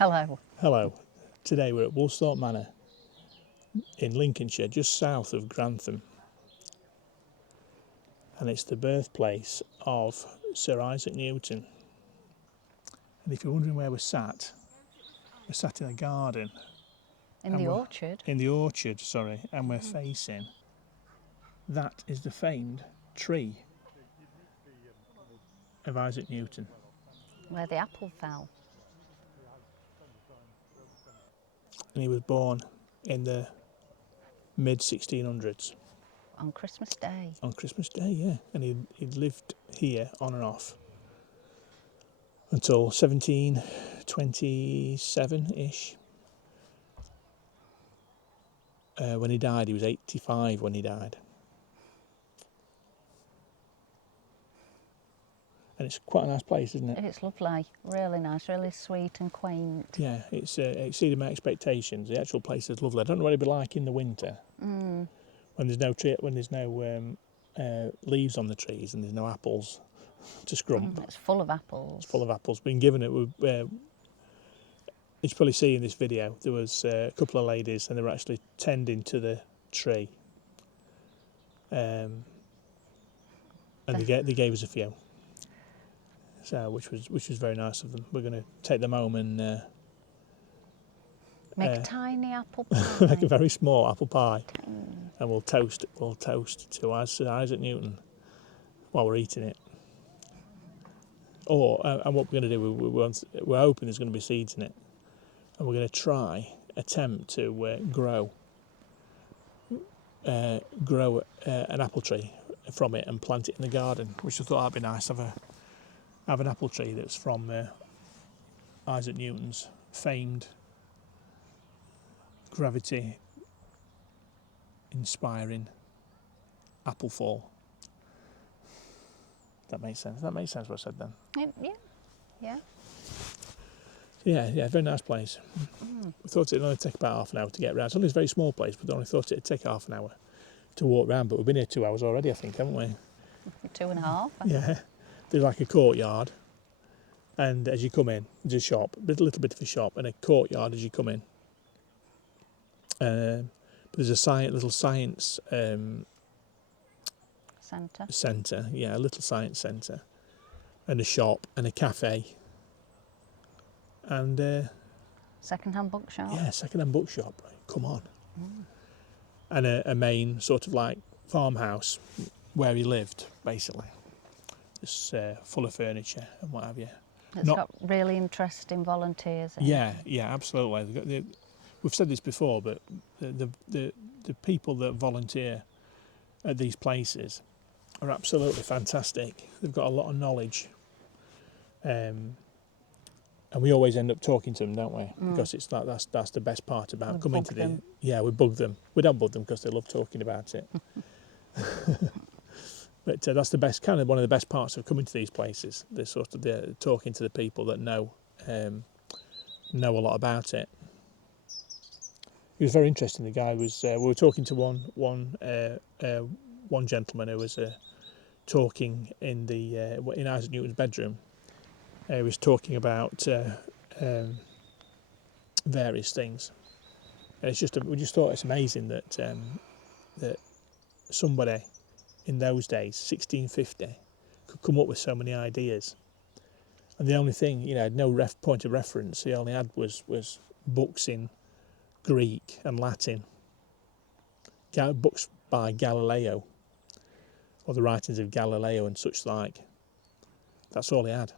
Hello. Hello. Today we're at Woolsthorpe Manor in Lincolnshire, just south of Grantham. And it's the birthplace of Sir Isaac Newton. And if you're wondering where we're sat in a garden. In the orchard. In the orchard, sorry, and we're facing. That is the famed tree of Isaac Newton. Where the apple fell. And he was born in the mid-1600s. On Christmas Day. On Christmas Day, yeah. And he'd lived here on and off until 1727-ish. When he died, he was 85 when he died. And it's quite a nice place, isn't it? It's lovely, really nice, really sweet and quaint. Yeah, it's exceeded my expectations. The actual place is lovely. I don't know what it'd be like in the winter when there's no leaves on the trees and there's no apples to scrump. It's full of apples. It's full of apples. Been given it. You should probably see in this video there was a couple of ladies and they were actually tending to the tree, and they gave us a few. So, which was very nice of them. We're going to take them home and make a tiny apple pie. make a very small apple pie, and we'll toast to Isaac Newton while we're eating it. And what we're going to do, we're hoping there's going to be seeds in it, and we're going to attempt to grow an apple tree from it and plant it in the garden, which I thought that'd be nice. Have an apple tree that's from Isaac Newton's famed gravity-inspiring apple fall. That makes sense. That makes sense what I said then. Yeah. Yeah, very nice place. We thought it'd only take about half an hour to get around. It's only a very small place, but I only thought it'd take half an hour to walk around. But we've been here 2 hours already, I think, haven't we? 2.5. Yeah. There's like a courtyard, and as you come in, there's a shop, a little bit of a shop, and a courtyard as you come in. But there's a little science centre, yeah, a little science centre, and a shop, and a cafe, and second-hand bookshop. Yeah, second-hand bookshop. Come on. And a main sort of like farmhouse where he lived, basically. It's full of furniture and what have you. It's got really interesting volunteers in it. Yeah, absolutely. We've said this before, but the people that volunteer at these places are absolutely fantastic. They've got a lot of knowledge, and we always end up talking to them, don't we? Because it's like that's the best part about coming to the. Yeah, we bug them. We don't bug them because they love talking about it. But that's the best, kind of one of the best parts of coming to these places. They're sort of talking to the people that know a lot about it. It was very interesting. The guy was. We were talking to one gentleman who was talking in Isaac Newton's bedroom. He was talking about various things. And we just thought it's amazing that somebody in those days, 1650, could come up with so many ideas. And the only thing, had no point of reference. He only had was books in Greek and Latin, books by Galileo, or the writings of Galileo and such like. That's all he had.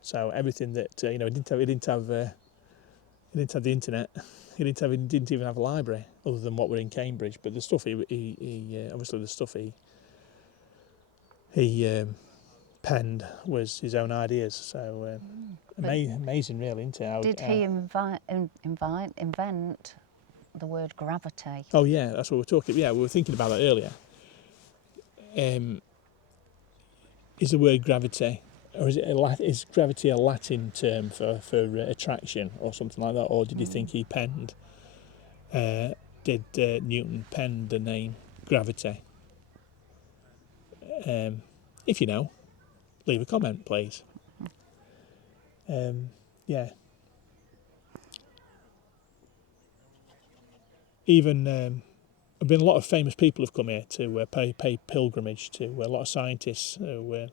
So everything that he didn't have the internet. He didn't even have a library other than what were in Cambridge. But the stuff he obviously the stuff he penned was his own ideas. So amazing, really, isn't it? Did he invent the word gravity? Oh yeah, that's what we're talking. Yeah, we were thinking about that earlier. Is the word gravity, or is gravity a Latin term for attraction or something like that, or did you think he penned? Did Newton pen the name gravity? If you know, leave a comment, please. Yeah. even there've been a lot of famous people have come here to pay pilgrimage to. A lot of scientists who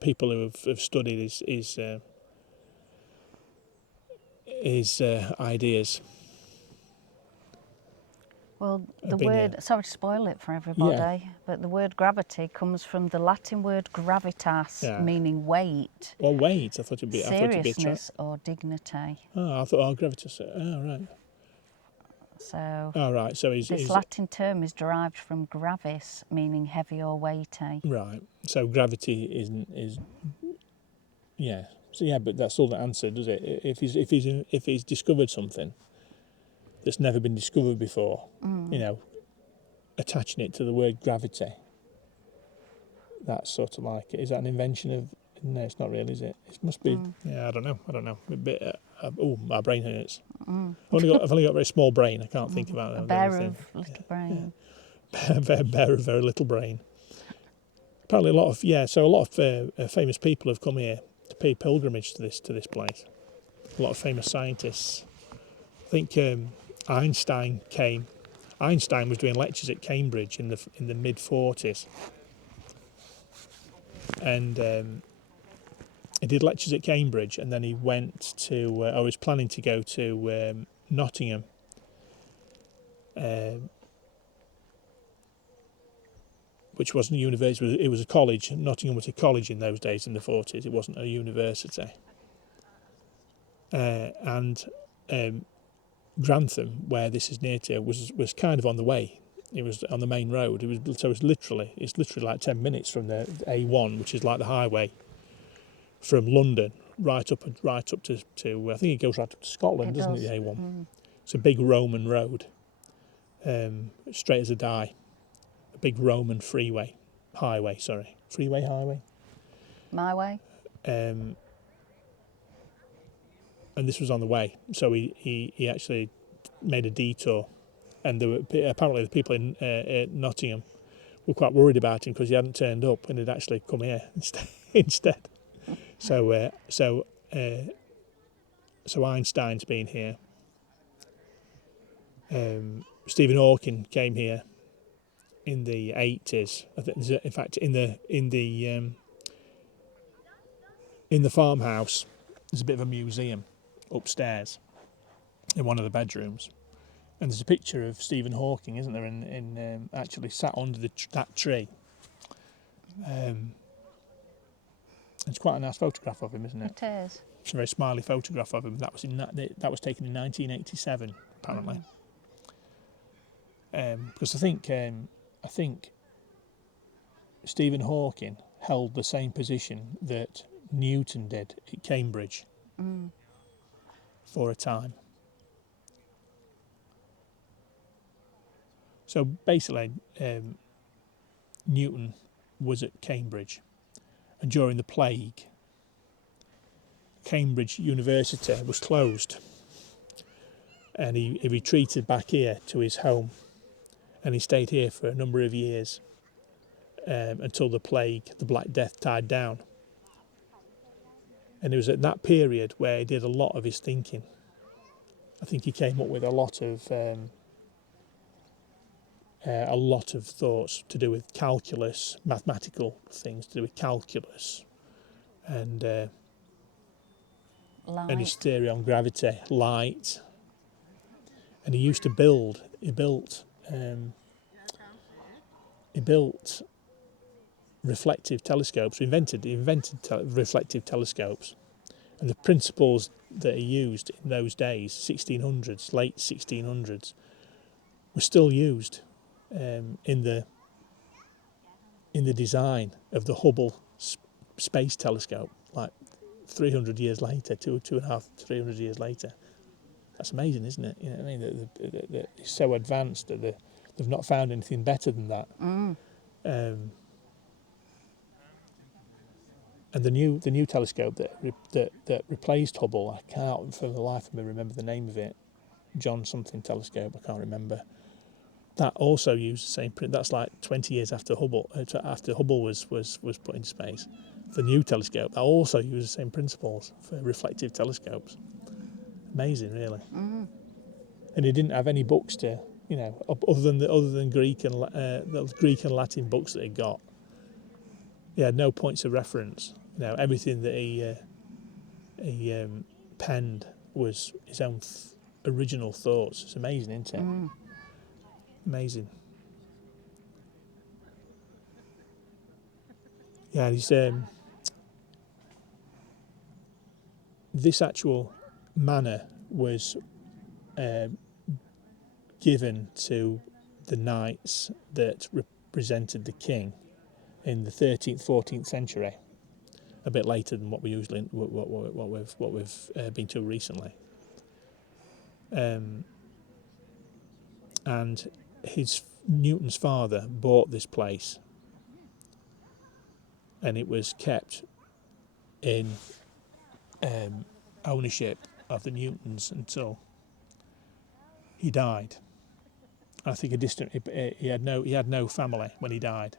people who have studied his ideas. Well, the I've been word, sorry to spoil it for everybody, but the word gravity comes from the Latin word gravitas, Yeah. meaning weight, Well, wait, I thought it'd be seriousness or dignity. I thought gravitas. Oh, right. So Oh, right. So this Latin term is derived from gravis, meaning heavy or weighty. right. So gravity is yeah. So yeah, but that's all the answer, does it? If he's discovered something that's never been discovered before, you know, attaching it to the word gravity. That's sort of like, is that an invention of? No, it's not really, is it? It must be. Yeah, I don't know. A bit. My brain hurts. I've only got a very small brain. I can't think about A that. bear of little brain. Bear of very little brain. Apparently, a lot of famous people have come here to pay pilgrimage to this place. A lot of famous scientists. I think Einstein came. Einstein was doing lectures at Cambridge in the mid '40s, and he did lectures at Cambridge, and then he went to. I was planning to go to Nottingham. Which wasn't a university, it was a college. Nottingham was a college in those days, in the '40s. It wasn't a university. And Grantham, where this is near to, was kind of on the way. It was on the main road. It's literally like 10 minutes from the A1, which is like the highway from London right up to I think it goes right up to Scotland, doesn't it? The A1. It's a big Roman road, straight as a die. A big Roman highway. My way. And this was on the way, so he actually made a detour, and apparently the people in Nottingham were quite worried about him because he hadn't turned up and had actually come here instead. So Einstein's been here. Stephen Hawking came here in the '80s. I think, in fact, in the farmhouse, there's a bit of a museum upstairs in one of the bedrooms, and there's a picture of Stephen Hawking, isn't there? In actually sat under that tree. It's quite a nice photograph of him, isn't it? It is. It's a very smiley photograph of him. That was taken in 1987, apparently. Because I think Stephen Hawking held the same position that Newton did at Cambridge for a time. So basically, Newton was at Cambridge, and during the plague, Cambridge University was closed, and he retreated back here to his home, and he stayed here for a number of years until the plague, the Black Death, died down. And it was at that period where he did a lot of his thinking. I think he came up with a lot of thoughts to do with calculus, mathematical things to do with calculus, and his theory on gravity, light. And he used to build. He built reflective telescopes. He invented reflective telescopes, and the principles that he used in those days, late 1600s, were still used in the design of the Hubble Space Telescope, like 300 years later, 300 years later. That's amazing, isn't it? You know what I mean? That it's so advanced that they've not found anything better than that. And the new telescope that replaced Hubble, I can't for the life of me remember the name of it. John something telescope, I can't remember. That also used the same print. That's like 20 years after Hubble. After Hubble was put into space, the new telescope that also used the same principles for reflective telescopes. Amazing, really. And he didn't have any books to, you know, other than Greek and the Greek and Latin books that he got. He had no points of reference. You know, everything that he penned was his own original thoughts. It's amazing, isn't it? Amazing. Yeah, he's this actual manor was given to the knights that represented the king in the 13th, 14th century, a bit later than what we usually what we've been to recently. And Newton's father bought this place, and it was kept in ownership of the Newtons until he died. I think he had no family when he died,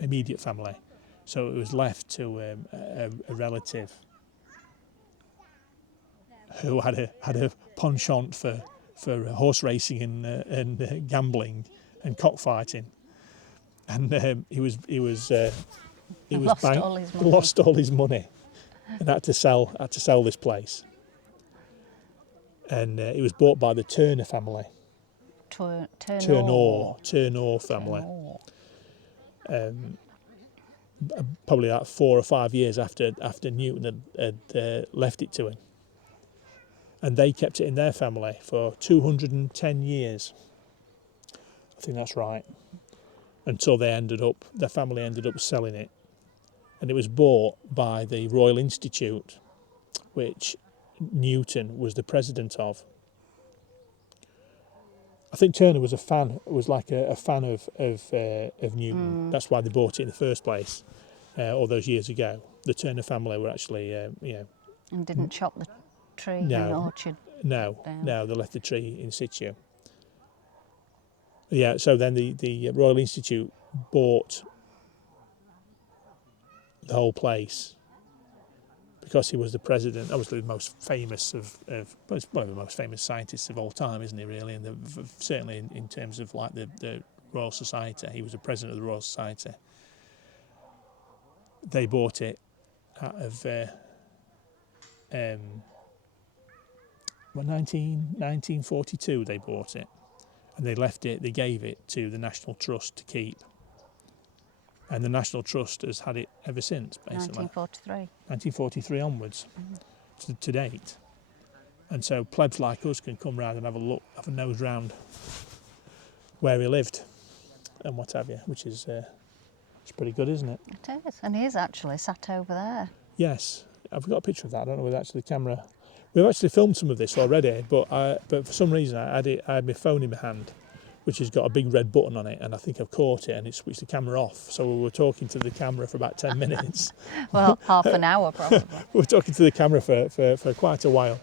immediate family, so it was left to a relative who had a penchant for horse racing and gambling and cockfighting, and he lost all his money and had to sell this place, and it was bought by the Turner family. Turner family. Probably about 4 or 5 years after Newton had left it to him, and they kept it in their family for 210 years. I think that's right. Until their family ended up selling it, and it was bought by the Royal Institute, which Newton was the president of. I think Turner was a fan of Newton. That's why they bought it in the first place, all those years ago. The Turner family were actually, And didn't chop the tree and orchard No, down. no, they left the tree in situ. Yeah, so then the Royal Institute bought the whole place because he was the president, obviously the most famous of one of the most famous scientists of all time, isn't he, really? And certainly in terms of like the Royal Society, he was the president of the Royal Society. They bought it out of 1942 they bought it, and they gave it to the National Trust to keep. And the National Trust has had it ever since, basically. 1943 onwards, to date. And so plebs like us can come round and have a nose round where he lived and what have you, which is it's pretty good, isn't it? It is, and he is actually sat over there. Yes, I've got a picture of that. I don't know whether actually the camera... We've actually filmed some of this already, but for some reason I had my phone in my hand, which has got a big red button on it, and I think I've caught it and it switched the camera off. So we were talking to the camera for about 10 minutes. Well, half an hour probably. We were talking to the camera for quite a while,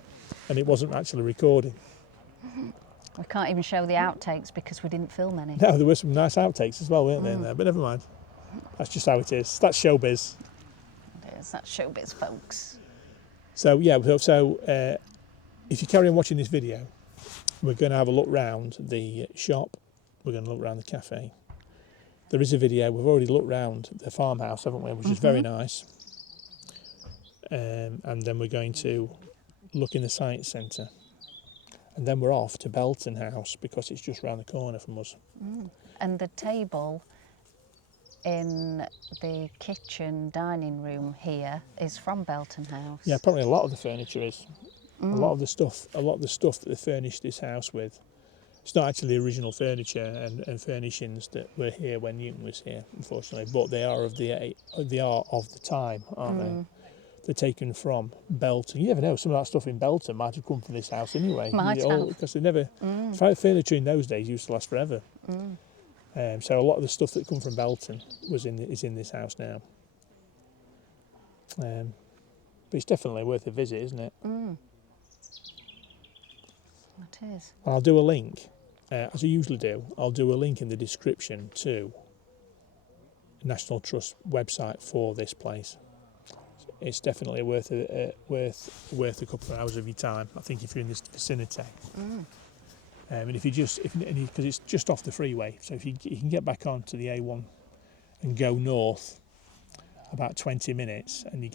and it wasn't actually recording. We can't even show the outtakes because we didn't film any. No, there were some nice outtakes as well, weren't there, in there? But never mind. That's just how it is. That's showbiz. It is, that's showbiz, folks. So, yeah, if you carry on watching this video, we're going to have a look round the shop. We're going to look round the cafe. There is a video. We've already looked round the farmhouse, haven't we? Which is very nice. And then we're going to look in the science centre. And then we're off to Belton House because it's just round the corner from us. And the table in the kitchen dining room here is from Belton House. Yeah, probably a lot of the furniture is. A lot of the stuff that they furnished this house with. It's not actually original furniture and furnishings that were here when Newton was here, unfortunately, but they are of the time, aren't they? They're taken from Belton. You never know, some of that stuff in Belton might have come from this house anyway. Because they never... Furniture in those days used to last forever. So a lot of the stuff that come from Belton is in this house now. But it's definitely worth a visit, isn't it? It is. And I'll do a link, as I usually do, I'll do a link in the description to the National Trust website for this place. it's definitely worth a couple of hours of your time. I think if you're in this vicinity, and if because it's just off the freeway, so if you can get back onto the A1 and go north about 20 minutes, and you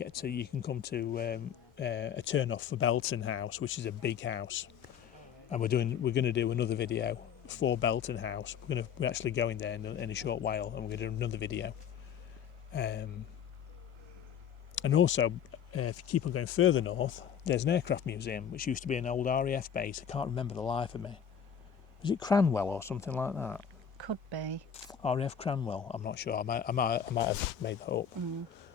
can come to a turn off for Belton House, which is a big house, and we're going to do another video for Belton House. We're actually going there in a short while, and we're going to do another video. And also, if you keep on going further north, there's an aircraft museum, which used to be an old RAF base. I can't remember the life of me. Was it Cranwell or something like that? Could be. RAF Cranwell. I'm not sure. I might have made that up.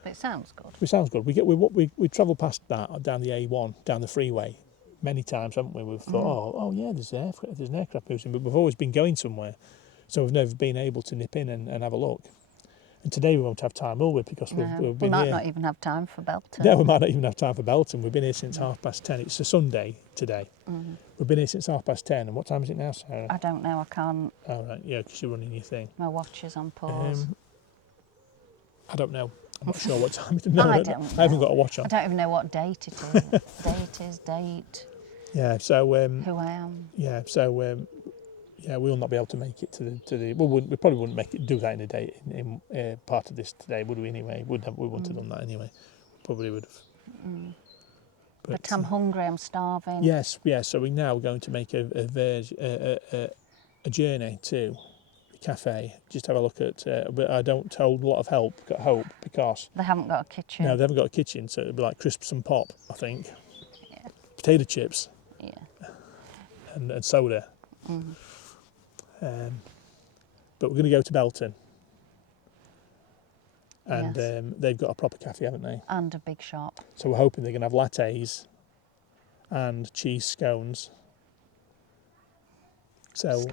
But it sounds good. It sounds good. We travel past that down the A1, down the freeway, many times, haven't we? We've thought, oh yeah, there's an aircraft museum, but we've always been going somewhere, so we've never been able to nip in and have a look. And today we won't have time, will we? Because we've been we might here. not even have time for Belton. No, we might not even have time for Belton. We've been here since 10:30. It's a Sunday today. We've been here since 10:30. And what time is it now, Sarah? I don't know. I can't. Oh, right. Yeah, because you're running your thing. My watch is on pause. I don't know. I'm not sure what time it is. No, I haven't got a watch on. I don't even know what date it is. Date. Yeah. So. Who I am. Yeah. So. Yeah, we'll not be able to make it to the. We probably wouldn't do that in a day in part of this today, would we? Anyway, we wouldn't have done that anyway. Probably would have. But I'm hungry. I'm starving. Yes. So we're now going to make a journey to the cafe. Just have a look at. But I don't hold a lot of hope because They haven't got a kitchen. no, they haven't got a kitchen, so it'll be like crisps and pop, I think. Yeah. Potato chips. Yeah. And soda. But we're going to go to Belton, and Yes. They've got a proper cafe, haven't they? And a big shop. So we're hoping they're going to have lattes and cheese scones. So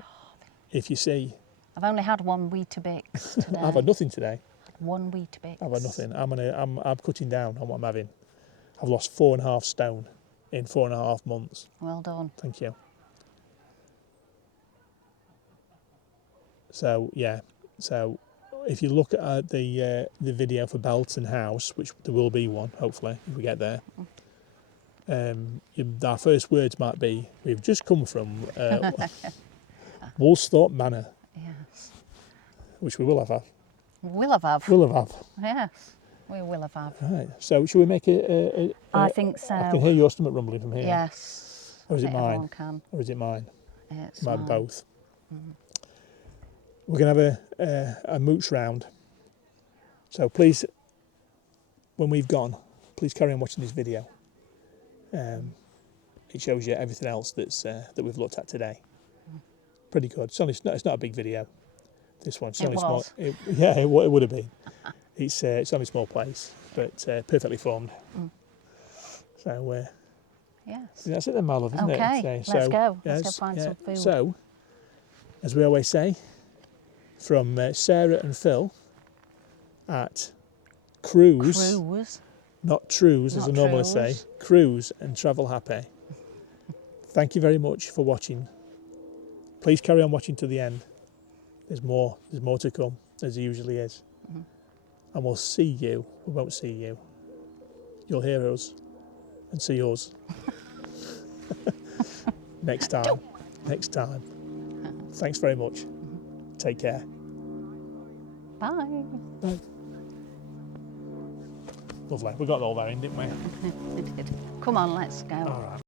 if you see, I've only had one Weetabix today. I've had nothing today. One Weetabix. I've had nothing. I'm cutting down on what I'm having. I've lost 4.5 stone in 4.5 months. Well done. Thank you. So yeah, so if you look at the video for Belton House, which there will be one, hopefully, if we get there, our first words might be, we've just come from Woolsthorpe Manor, Yes. which we will have. Will have. Will have. Yes. We will have. Right, so should we make a I think so. I can hear your stomach rumbling from here. Yes. Or is it I think everyone mine? can. Or is it mine? It's Might be mine. both. We're going to have a mooch round. So please, when we've gone, please carry on watching this video. It shows you everything else that we've looked at today. Pretty good. It's not a big video. This one. It's only small. It would have been. It's only a small place, but perfectly formed. So Yes. that's it then, my love, isn't it? Okay, let's go. Let's go find some food. So, as we always say, from Sarah and Phil at Cruise, not Trues as I normally say, Cruise and Travel Happy. Thank you very much for watching. Please carry on watching to the end. There's more to come, as there usually is. And we'll see you. We won't see you. You'll hear us and see us. Next time. Thanks very much. Take care. Bye. Bye. Lovely. We got all that in, didn't we? Come on, let's go. All right.